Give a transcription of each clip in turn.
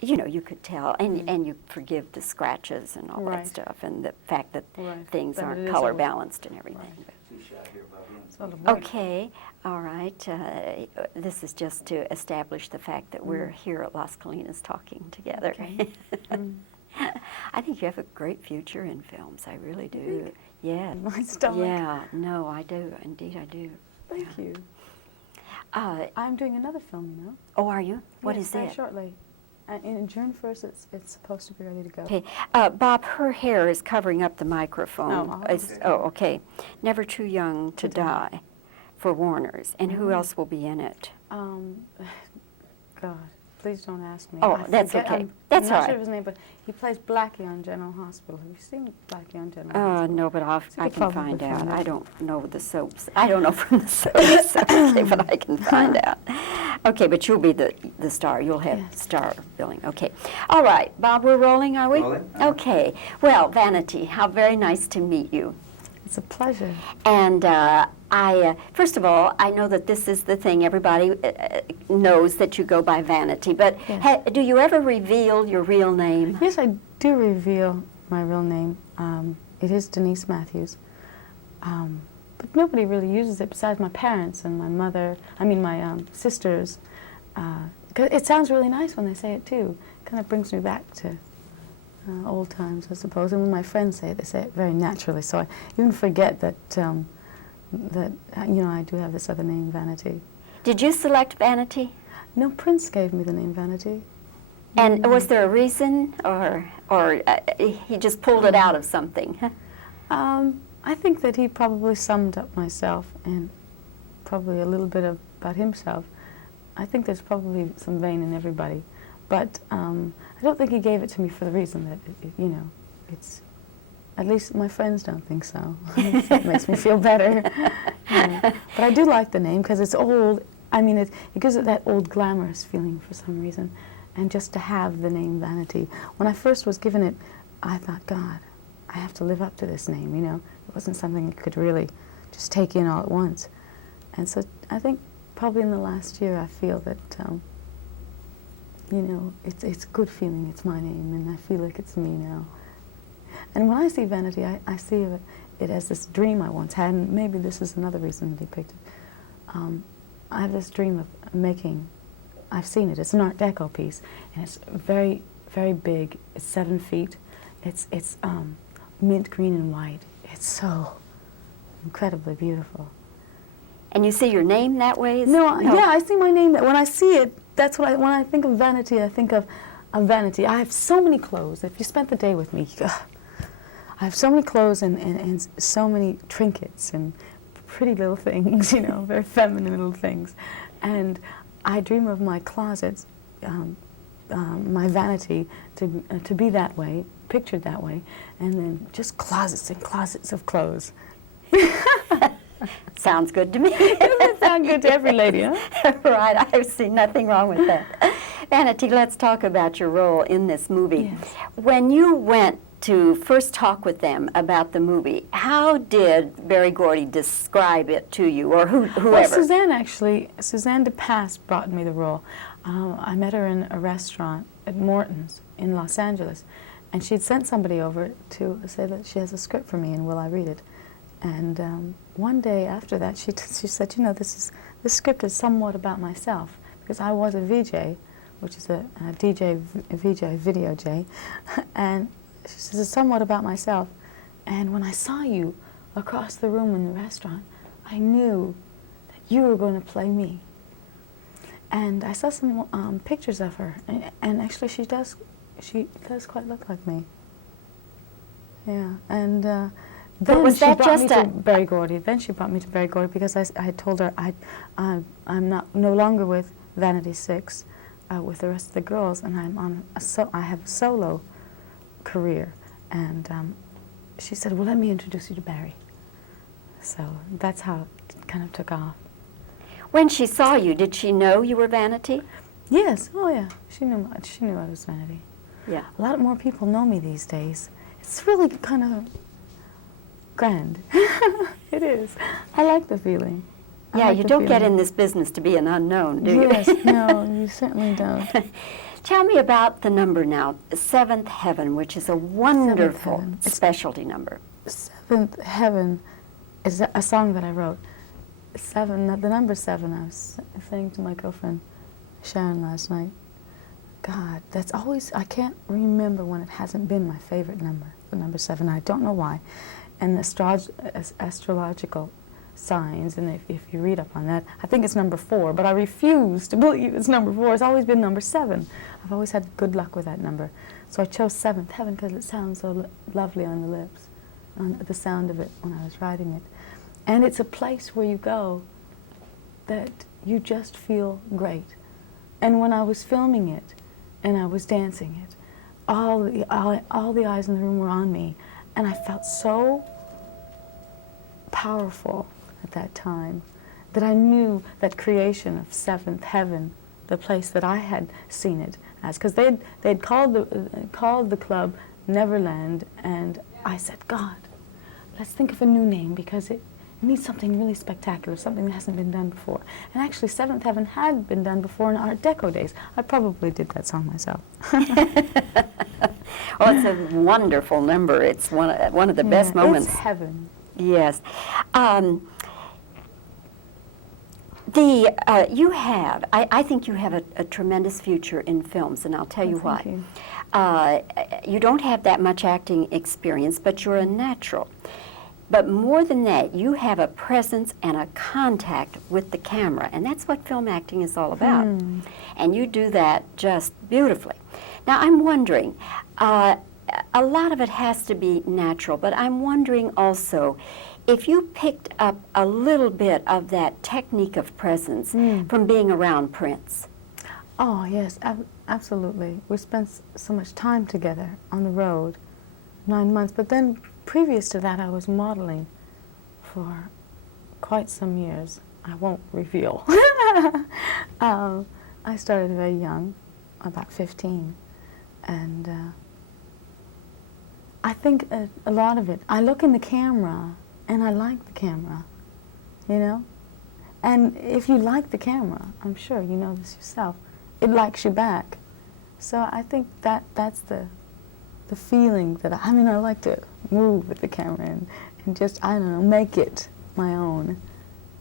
you know, you could tell, and you forgive the scratches and all that stuff, and the fact that things aren't color balanced and everything. Too shy here, Bobbie. Okay, all right. This is just to establish the fact that we're here at Las Colinas talking together. Okay. I think you have a great future in films. I really do. Yeah. My stomach. Yeah. No, I do. Indeed, I do. Thank you. I'm doing another film, you know. Oh, are you? What Yes, is very it? shortly. In June 1st, it's supposed to be ready to go. Okay. Bob, her hair is covering up the microphone. Oh, okay. Never Too Young to Die for Warner's. And who else will be in it? God, please don't ask me. Oh, I that's forget- okay. I'm That's not all sure right. of his name, but he plays Blackie on General Hospital. Have you seen Blackie on General Hospital? No, but I could can probably find out. find I out. don't know the soaps. I don't know from the soaps, okay, but I can find out. Okay, but you'll be the star. You'll have star billing. Okay. All right, Bob, we're rolling, are we? Rolling. Okay. Well, Vanity, how very nice to meet you. It's a pleasure. And first of all, I know that this is the thing. Everybody knows that you go by Vanity, but Yes. do you ever reveal your real name? Yes, I do reveal my real name. It is Denise Matthews. But nobody really uses it besides my parents and my mother, my sisters. 'Cause it sounds really nice when they say it too. It kind of brings me back to old times, I suppose. And when my friends say it, they say it very naturally. So I even forget that, I do have this other name, Vanity. Did you select Vanity? No, Prince gave me the name Vanity. And was there a reason, or he just pulled it out of something? I think that he probably summed up myself and probably a little bit about himself. I think there's probably some vein in everybody, but I don't think he gave it to me for the reason that, it's, at least my friends don't think so. That makes me feel better. But I do like the name because it's old. I mean, it gives it that old glamorous feeling for some reason. And just to have the name Vanity. When I first was given it, I thought, God, I have to live up to this name, It wasn't something I could really just take in all at once. And so I think probably in the last year I feel that, it's a good feeling. It's my name, and I feel like it's me now. And when I see Vanity, I see it as this dream I once had, and maybe this is another reason that he picked it. I have this dream of making, I've seen it, it's an Art Deco piece, and it's very, very big. It's 7 feet. It's mint green and white. It's so incredibly beautiful. And you see your name that way? No, yeah, I see my name. When I see it, that's what when I think of Vanity, I think of Vanity. I have so many clothes. If you spent the day with me, I have so many clothes and so many trinkets and pretty little things, very feminine little things. And I dream of my closets, my vanity, to be that way, pictured that way, and then just closets and closets of clothes. Sounds good to me. Doesn't sound good to every lady, huh? Right, I see nothing wrong with that. Vanity, let's talk about your role in this movie. Yes. When you went to first talk with them about the movie, how did Barry Gordy describe it to you, or whoever? Well, Suzanne DePass brought me the role. I met her in a restaurant at Morton's in Los Angeles, and she'd sent somebody over to say that she has a script for me, and will I read it? And one day after that, she said, this script is somewhat about myself, because I was a VJ, which is a VJ, video J, and she says, it's somewhat about myself. And when I saw you across the room in the restaurant, I knew that you were going to play me. And I saw some pictures of her, and actually she does quite look like me. Yeah, and then she brought me to Barry Gordy. Then she brought me to Barry Gordy because I told her I'm no longer with Vanity 6 with the rest of the girls, and I have a solo career. And she said, well, let me introduce you to Barry. So that's how it kind of took off. When she saw you, did she know you were Vanity? Yes. Oh, yeah. She knew I was Vanity. Yeah. A lot more people know me these days. It's really kind of grand. It is. I like the feeling. Yeah, you don't get in this business to be an unknown, do you? Yes. No, you certainly don't. Tell me about the number now, Seventh Heaven, which is a wonderful Heaven. It's- specialty number. Seventh Heaven is a song that I wrote. Seven, the number 7, I was saying to my girlfriend Sharon last night, God, that's always, I can't remember when it hasn't been my favorite number, the number 7. I don't know why. And the astrological signs, and if you read up on that, I think it's number 4, but I refuse to believe it's number 4. It's always been number 7. I've always had good luck with that number. So I chose Seventh Heaven because it sounds so lovely on the lips, on the sound of it when I was writing it. And it's a place where you go that you just feel great. And when I was filming it and I was dancing it, all the eyes in the room were on me, and I felt so powerful at that time that I knew that creation of Seventh Heaven, the place that I had seen it as, because they'd called the club Neverland, and I said, God, let's think of a new name because it needs something really spectacular, something that hasn't been done before. And actually, Seventh Heaven had been done before in Art Deco days. I probably did that song myself. Well, it's a wonderful number. It's one of the best moments. It's heaven. Yes. I think you have a tremendous future in films, and I'll tell you why. Thank you. You don't have that much acting experience, but you're a natural. But more than that, you have a presence and a contact with the camera, and that's what film acting is all about. And you do that just beautifully. Now, I'm wondering, a lot of it has to be natural, but I'm wondering also if you picked up a little bit of that technique of presence from being around Prince. Oh, yes, absolutely. We spent so much time together on the road, 9 months, but then previous to that, I was modeling for quite some years. I won't reveal. I started very young, about 15, and I think a lot of it, I look in the camera, and I like the camera, you know? And if you like the camera, I'm sure you know this yourself, it likes you back. So I think that's the feeling that, I mean, I like to move with the camera and just, I don't know, make it my own.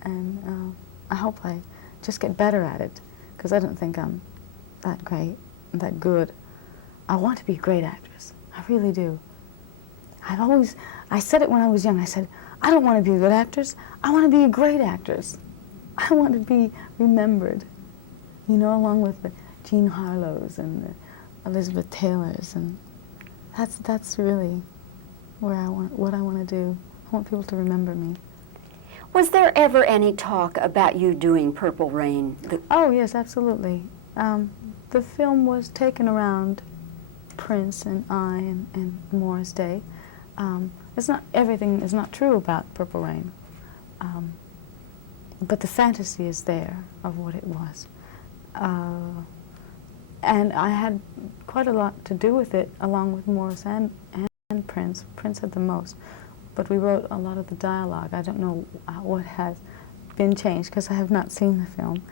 And I hope I just get better at it, because I don't think I'm that great, that good. I want to be a great actress. I really do. I said it when I was young. I said, I don't want to be a good actress. I want to be a great actress. I want to be remembered, you know, along with the Jean Harlow's and the Elizabeth Taylor's, and that's really what I want to do. I want people to remember me. Was there ever any talk about you doing Purple Rain? Oh, yes, absolutely. The film was taken around Prince and I and Morris Day. It's not, everything is not true about Purple Rain, but the fantasy is there of what it was. And I had quite a lot to do with it, along with Morris and Prince. Prince had the most, but we wrote a lot of the dialogue. I don't know what has been changed, because I have not seen the film.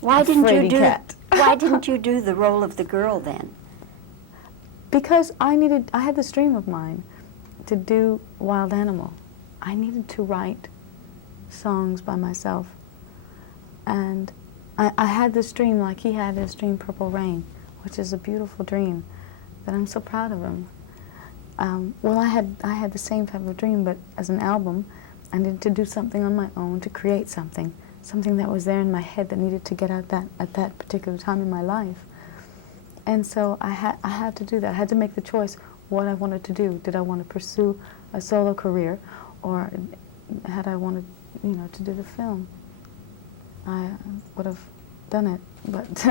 Why didn't you do the role of the girl then? Because I had this dream of mine to do Wild Animal. I needed to write songs by myself. And I had this dream like he had his dream, Purple Rain, which is a beautiful dream that I'm so proud of him. Well, I had the same type of dream, but as an album, I needed to do something on my own, to create something that was there in my head that needed to get out at that particular time in my life. And so I had to do that. I had to make the choice what I wanted to do. Did I want to pursue a solo career, or had I wanted, you know, to do the film? I would have done it, but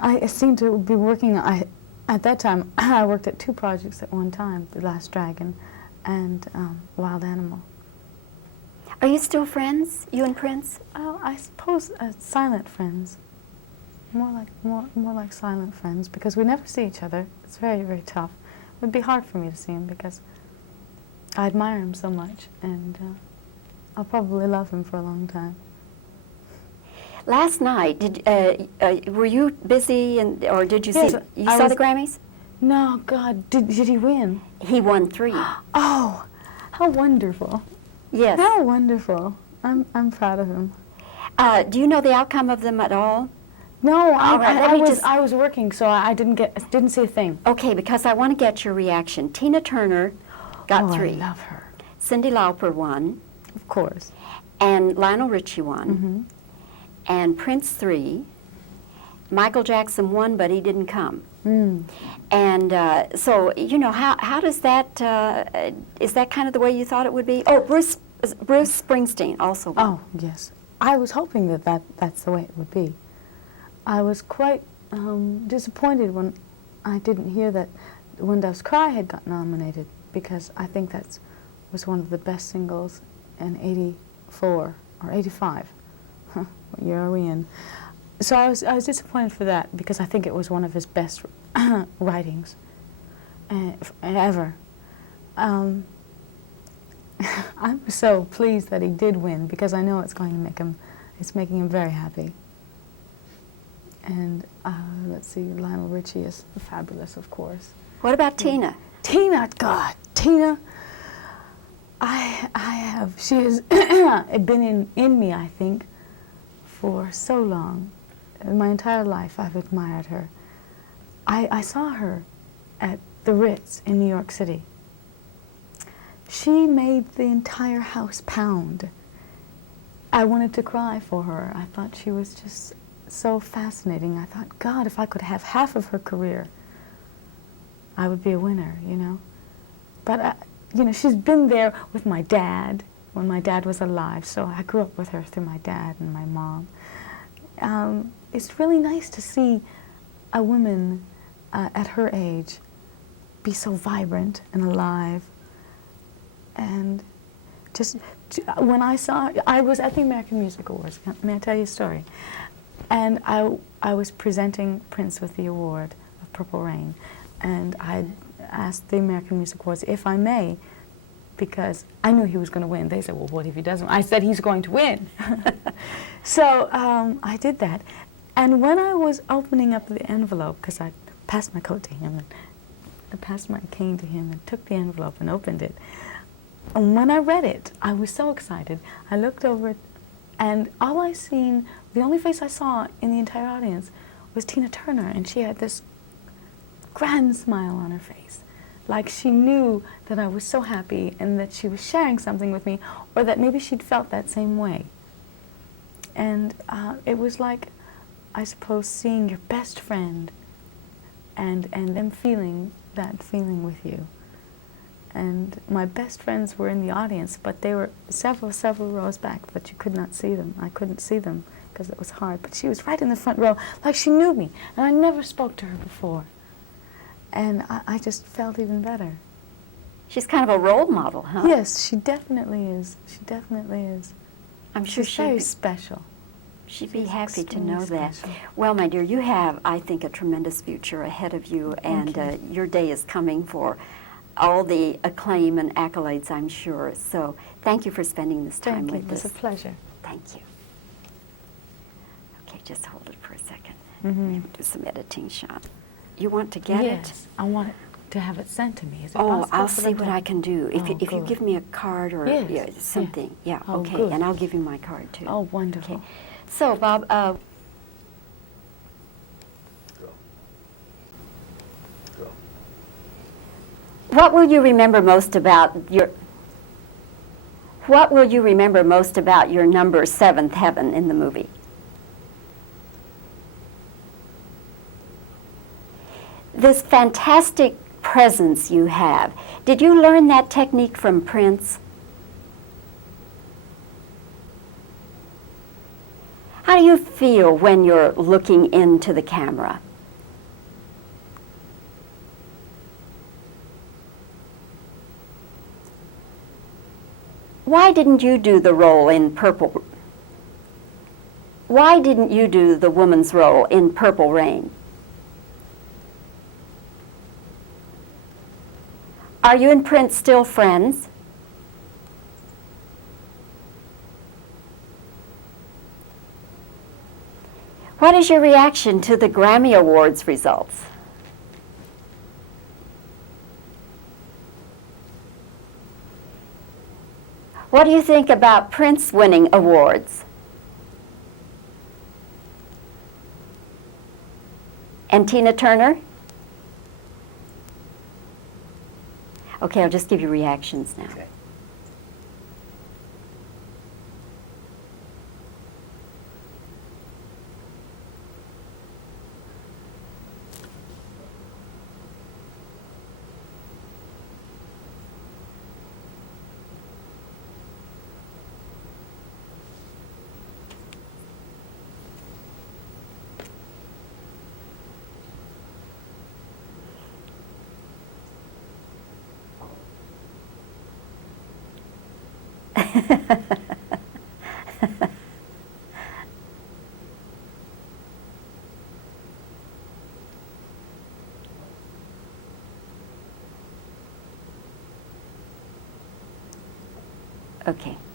I seemed to be working. At that time, I worked at 2 projects at one time: The Last Dragon and Wild Animal. Are you still friends, you and Prince? Oh, I suppose silent friends. More like silent friends, because we never see each other. It's very, very tough. It would be hard for me to see him because I admire him so much, and I'll probably love him for a long time. Last night, were you busy, or did you Yes, see? You I saw was- the Grammys? No, God, did he win? He won 3. Oh, how wonderful. Yes. How wonderful. I'm proud of him. Do you know the outcome of them at all? No, All right, let me just- I was working, so I didn't see a thing. Okay, because I want to get your reaction. Tina Turner got Oh, 3. I love her. Cyndi Lauper won, Of course. and Lionel Richie won, Mm-hmm. and Prince 3. Michael Jackson won, but he didn't come. Mm. And so, how does that, is that kind of the way you thought it would be? Oh, Bruce Springsteen also won. Oh, yes. I was hoping that's the way it would be. I was quite disappointed when I didn't hear that When Doves Cry had got nominated, because I think that was one of the best singles in '84 or '85. What year are we in? So I was disappointed for that, because I think it was one of his best writings ever. I'm so pleased that he did win, because I know it's making him very happy. And let's see, Lionel Richie is fabulous, of course. What about Tina? Tina, God, Tina, she has been in me, I think, for so long. My entire life I've admired her. I saw her at the Ritz in New York City. She made the entire house pound. I wanted to cry for her. I thought she was just so fascinating. I thought, God, if I could have half of her career, I would be a winner, you know. But, she's been there with my dad when my dad was alive, so I grew up with her through my dad and my mom. It's really nice to see a woman at her age be so vibrant and alive. And just, when I was at the American Music Awards. May I tell you a story? And I was presenting Prince with the award of Purple Rain. And I asked the American Music Awards if I may, because I knew he was going to win. They said, well, what if he doesn't? I said, he's going to win. So I did that. And when I was opening up the envelope, because I passed my coat to him, and I passed my cane to him and took the envelope and opened it. And when I read it, I was so excited. I looked over it, and the only face I saw in the entire audience was Tina Turner, and she had this grand smile on her face, like she knew that I was so happy and that she was sharing something with me, or that maybe she'd felt that same way. And it was like, I suppose, seeing your best friend and them feeling that feeling with you. And my best friends were in the audience, but they were several rows back, that you could not see them. I couldn't see them because it was hard, but she was right in the front row, like she knew me, and I never spoke to her before. And I just felt even better. She's kind of a role model, huh? Yes, she definitely is. She definitely is. I'm sure She's very special. She'd be She's happy to know extremely that. special. Well, my dear, you have, I think, a tremendous future ahead of you, and your day is coming for all the acclaim and accolades, I'm sure. So thank you for spending this time Thank you. with It was us. a pleasure. Thank you. Okay, just hold it for a second. Mhm. Do some editing, Sean. You want to get it? Yes, I want to have it sent to me. Is it Oh, possible I'll for see that what to- I can do. If you good. give me a card or Yes, yeah, yeah. something. Yeah, Oh, okay. good. And I'll give you my card, too. Oh, wonderful. Okay. So, Bob, Go. Go. what will you remember most about your number Seventh Heaven in the movie? This fantastic presence you have. Did you learn that technique from Prince? How do you feel when you're looking into the camera? Why didn't you do the role in Purple? Why didn't you do the woman's role in Purple Rain? Are you and Prince still friends? What is your reaction to the Grammy Awards results? What do you think about Prince winning awards? And Tina Turner? Okay, I'll just give you reactions now. Okay. Okay.